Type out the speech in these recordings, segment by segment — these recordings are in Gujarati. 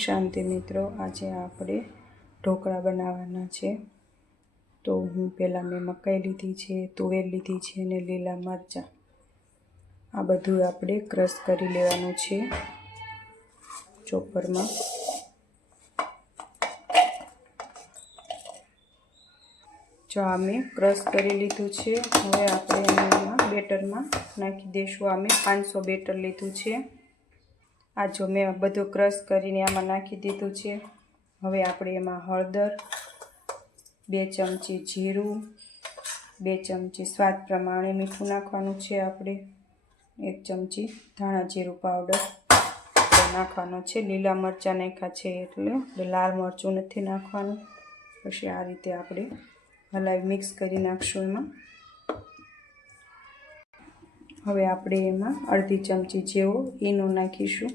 શાંતિ મિત્રો, આજે આપણે ઢોકળા બનાવવાના છે। તો હું પહેલાં મેં મકાઈ લીધી છે, તુવેર લીધી છે અને લીલા મરચાં, આ બધું આપણે ક્રશ કરી લેવાનું છે ચોપરમાં। જો આ મેં ક્રશ કરી લીધું છે। હવે આપણે એમાં બેટરમાં નાખી દઈશું। આ મેં 500 બેટર લીધું છે। આ જો મેં બધું ક્રશ કરીને આમાં નાખી દીધું છે। હવે આપણે એમાં હળદર, 2 ચમચી જીરું, 2 ચમચી સ્વાદ પ્રમાણે મીઠું નાખવાનું છે। આપણે 1 ચમચી ધાણા જીરું પાવડર નાખવાનો છે। લીલા મરચાં નાખ્યા છે એટલે લાલ મરચું નથી નાખવાનું। પછી આ રીતે આપણે હલાવી મિક્સ કરી નાખશું એમાં। હવે આપણે એમાં અડધી ચમચી જેવો ઈનો નાખીશું।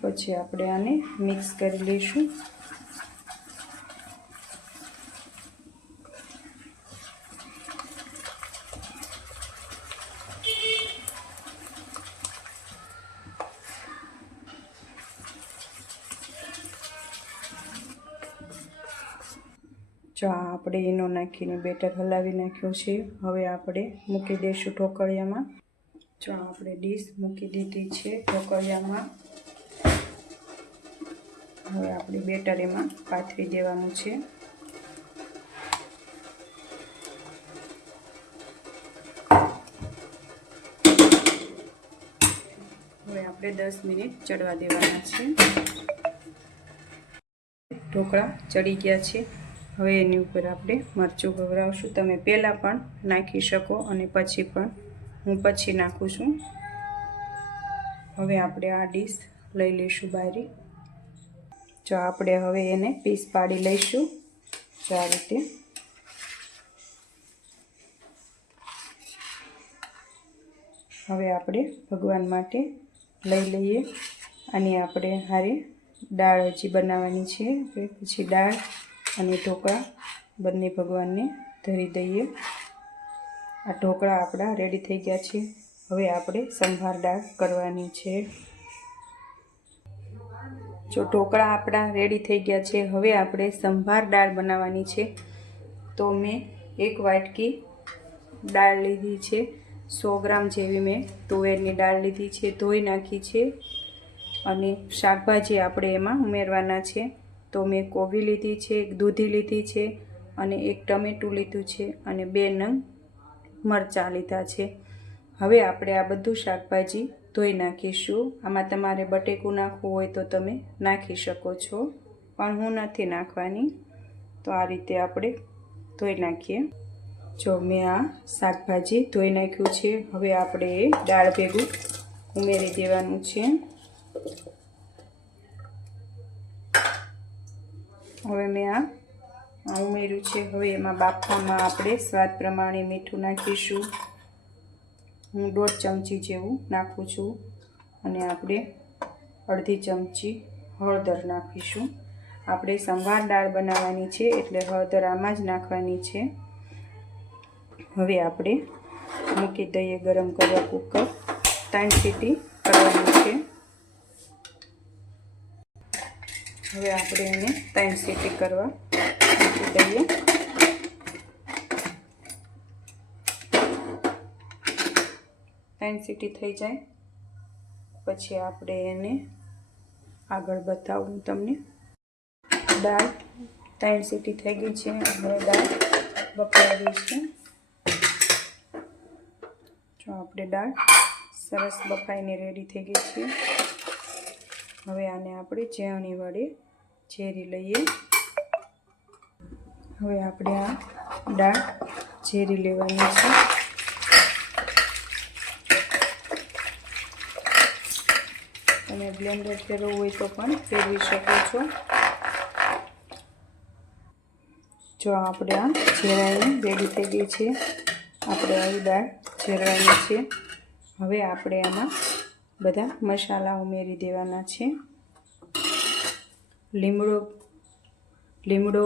પછી આપણે આને મિક્સ કરી લઈશું। જો આપણે ઈનો નાખીને બેટર હલાવી નાખ્યો છે। હવે આપણે મૂકી દઈશું ઢોકળિયામાં। જો આપણે ડીશ મૂકી દીધી છે ઢોકળિયામાં। હવે આપણે બેટર એમાં પાથરી દેવાનું છે। હવે આપણે 10 મિનિટ ચડવા દેવાના છે। ઢોકળા ચડી ગયા છે। હવે એની ઉપર આપણે મરચું ભભરાવશું। તમે પહેલાં પણ નાખી શકો અને પછી પણ, હું પછી નાખું છું। હવે આપણે આ ડીશ લઈ લઈશું બારી। જો આપણે હવે એને પીસ પાડી લઈશું। જો આ રીતે હવે આપણે ભગવાન માટે લઈ લઈએ। આની આપણે હારે દાળ હજી બનાવવાની છે, પછી દાળ અને ઢોકળા બંને ભગવાનને ધરી દઈએ। આ ઢોકળા આપણા રેડી થઈ ગયા છે। હવે આપણે સંભાર દાળ કરવાની છે। જો ઢોકળા આપણા રેડી થઈ ગયા છે, હવે આપણે સંભાર દાળ બનાવવાની છે। તો મેં 1 વાટકી દાળ લીધી છે। 100 ગ્રામ જેવી મેં તુવેરની દાળ લીધી છે, ધોઈ નાખી છે। અને શાકભાજી આપણે એમાં ઉમેરવાના છે। તો મેં કોબી લીધી છે, 1 દૂધી લીધી છે અને 1 ટમેટું લીધું છે અને 2 નંગ મરચાં લીધા છે। હવે આપણે આ બધું શાકભાજી ધોઈ નાખીશું। આમાં તમારે બટેકું નાખવું હોય તો તમે નાખી શકો છો, પણ હું નથી નાખવાની। તો આ રીતે આપણે ધોઈ નાખીએ। જો મેં આ શાકભાજી ધોઈ નાખ્યું છે। હવે આપણે એ દાળ ભેગું ઉમેરી દેવાનું છે। હવે મેં આ ઉમેર્યું છે। હવે એમાં બાફવામાં આપણે સ્વાદ પ્રમાણે મીઠું નાખીશું। હું 1.5 ચમચી જેવું નાખું છું અને આપણે અડધી ચમચી હળદર નાખીશું। આપણે સંભાર દાળ બનાવવાની છે એટલે હળદર આમાં જ નાખવાની છે। હવે આપણે મૂકી દઈએ ગરમ કરવા કુકર। 3 સીટી કરવાની છે। હવે આપણે એને 3 સીટી કરવા મૂકી દઈએ। સીટી થઈ જાય પછી આપણે એને આગળ બતાવું તમને। દાળ 3 સીટી થઈ ગઈ છે। હવે દાળ બફાવી છે। જો આપણે દાળ સરસ બફાઈને રેડી થઈ ગઈ છે। હવે આને આપણે ચેવણી વડે ઝેરી લઈએ। હવે આપણે આ દાળ ઝેરી લેવાની છે। તમે બ્લેન્ડર ફેરવવું હોય તો પણ ફેરવી શકો છો। જો આપણે આ ઝેરાઈને રેડી થઈ ગઈ છે। આપણે આવી દાળ ઝેરવાની છે। હવે આપણે આમાં બધા મસાલા ઉમેરી દેવાના છે। લીમડો,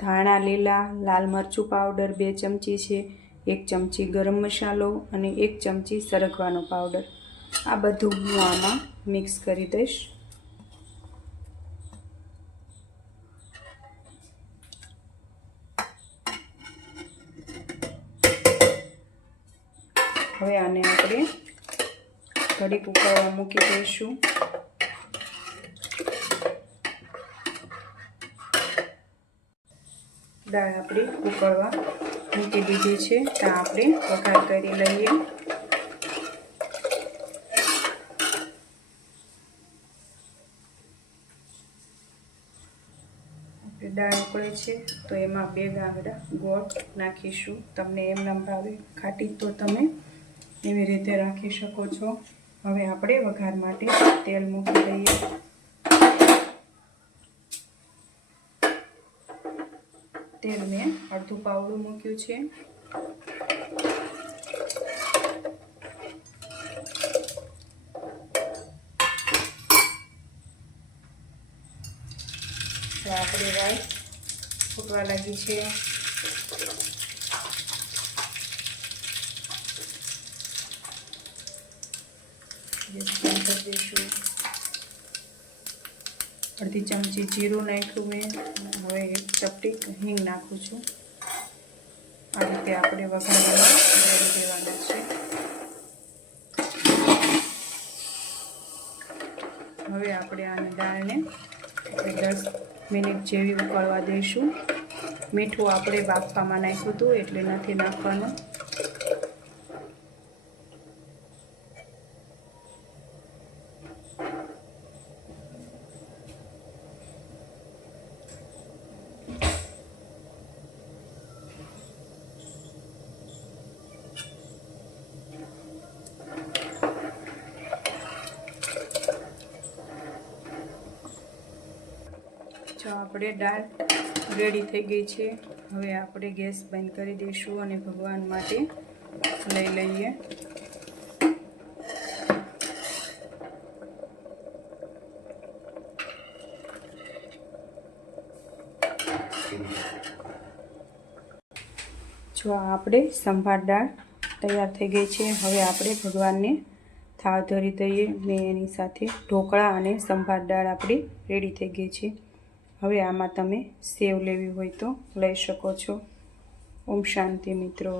ધાણા લીલા, લાલ મરચું પાવડર 2 ચમચી છે, 1 ચમચી ગરમ મસાલો અને 1 ચમચી સરગવાનો પાવડર। આ બધું હું આમાં મિક્સ કરી દઈશ. હવે આને આપણે ઘડીક ઉકળવા મૂકી દઈશું. દાળ આપણી ઉકળવા મૂકી દીધી છે. તો આપણે વઘાર કરી લઈએ. દાળ ઉકળે છે તો એમાં 2 ગાંગડા ગોળ નાખીશું. તમને એમના ભાવે ખાટી તો તમે એવી રીતે રાખી શકો છો. હવે આપણે વઘાર માટે તેલ મૂકી દઈએ. તેલ મેં અડધું પાવડું મૂક્યું છે. તો આપણે રાઈ ફૂટવા લાગી છે. ગેસ બંધ કરી દઈશું. અડધી ચમચી જીરું નાખ્યું મેં. હવે 1 ચપટી હિંગ નાખું છું. આ રીતે આપણે વઘારવાનું રેડી દેવાનું છે. હવે આપણે આને દાળને 10 મિનિટ જેવી ઉકળવા દઈશું. મીઠું આપણે બાફવામાં નાખ્યું હતું એટલે નથી નાખવાનું. જો આપણે દાળ રેડી થઈ ગઈ છે. હવે આપણે ગેસ બંધ કરી દઈશું અને ભગવાન માટે લઈ લઈએ. જો આપણે સંભાર દાળ તૈયાર થઈ ગઈ છે. હવે આપણે ભગવાનને થાળ ધરી દઈએ. મેં એની સાથે ઢોકળા અને સંભાર દાળ આપણી રેડી થઈ ગઈ છે. હવે આમાં તમે સેવ લેવી હોય તો લઈ શકો છો. ઓમ શાંતિ મિત્રો.